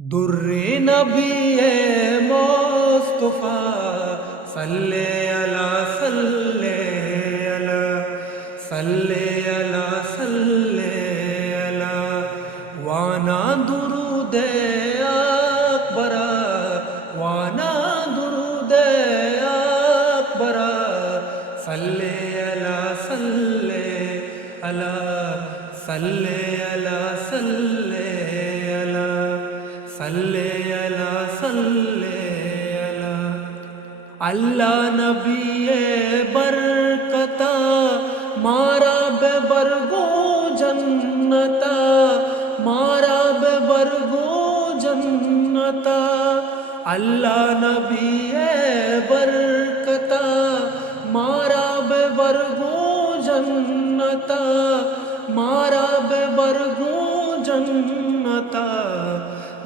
दुर्रे नबी मुस्तफा सल्ले अला सल्ले अला सल्ले अला सल्ले अला वाना दुरूद अकबरा वाना दुरूद अकबरा सल्ले अला सल्ले अला सल्ले अला सल्ले अला सल्ले अला सल्ले अला अल्लाह नबी बरकता मारा बेबरगो जन्नता मारा बेबरगो जन्नता अल्लाह नबी बरकता मारा बेबरगो जन्नता मारा बेबरगो जन्नता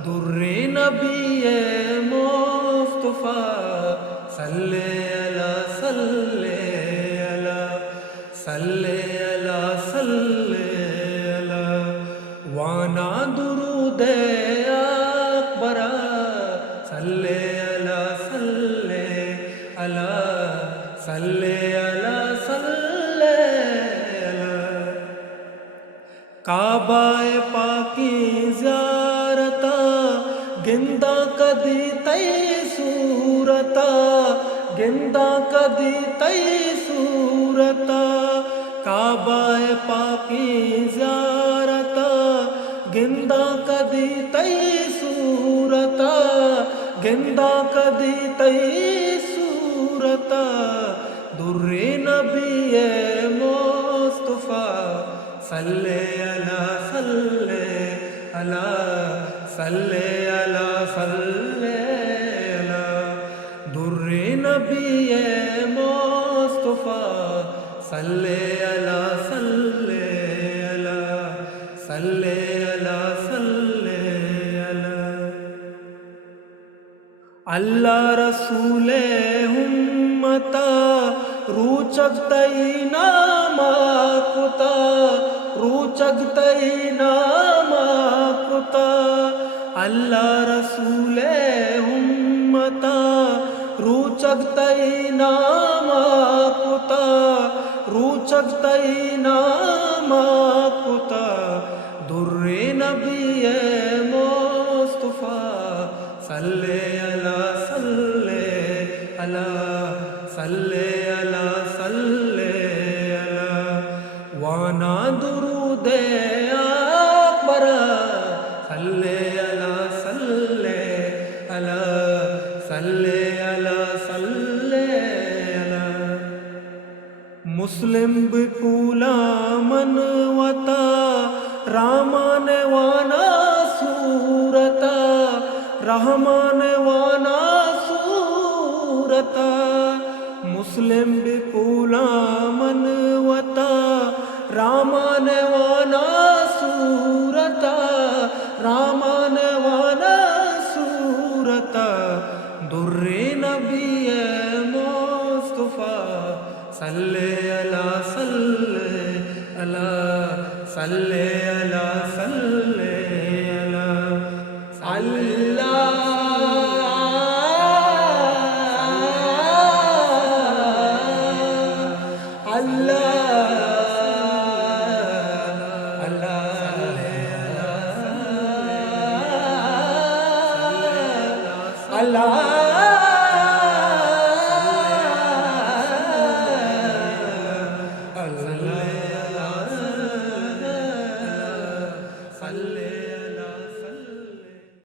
दुर्रे नबी मुस्तफा सल्ले अला सल्ले अला सल्ले अला सल्ले अला वाना दुरूद अकबरा सल्ले अला सल्ले अला सल्ले अला सल्ले अला काबाए पाकी ज़ियारता गिंदा कदी तई सूरता गिंदा कदी तई सूरता काबाए पाकी ज़ियारता गिंदा कदी तई सूरता गिंदा कदी तई सूरता दुर्रे नबी मुस्तफा सल्ले अला सल्ले अला सल्ले अला सल्ले अला दुर्रे नबी मुस्तफा सल्ले अला सल्ले अला सल्ले अला सल्ले अला अल्लाह रसूले उम्मता रूचक तई नामा कुता रूचक तई नामा कुता अल्लाह रसूले उम्मता रूचक तई नामा कुता रूचक तई नामा कुता दुर्रे नबी मुस्तफा सल्ले अला सल्ले अला सल्ले अला सल्ले अला वाना दुरूद अकबरा सल्ले अला सल्ले अला सल्ले अला सल्ले अला मुस्लिम बिपुला मनवता रामान वाना सूरता रहमान वाना सूरता मुस्लिम बिपुला मनवता रामान वाना सूरता रामान वाना सूरता दुर्रे नबी मुस्तफा सल्ले अला सल्ले अला सल्ले अला सल्ले अला अल्लाह Allah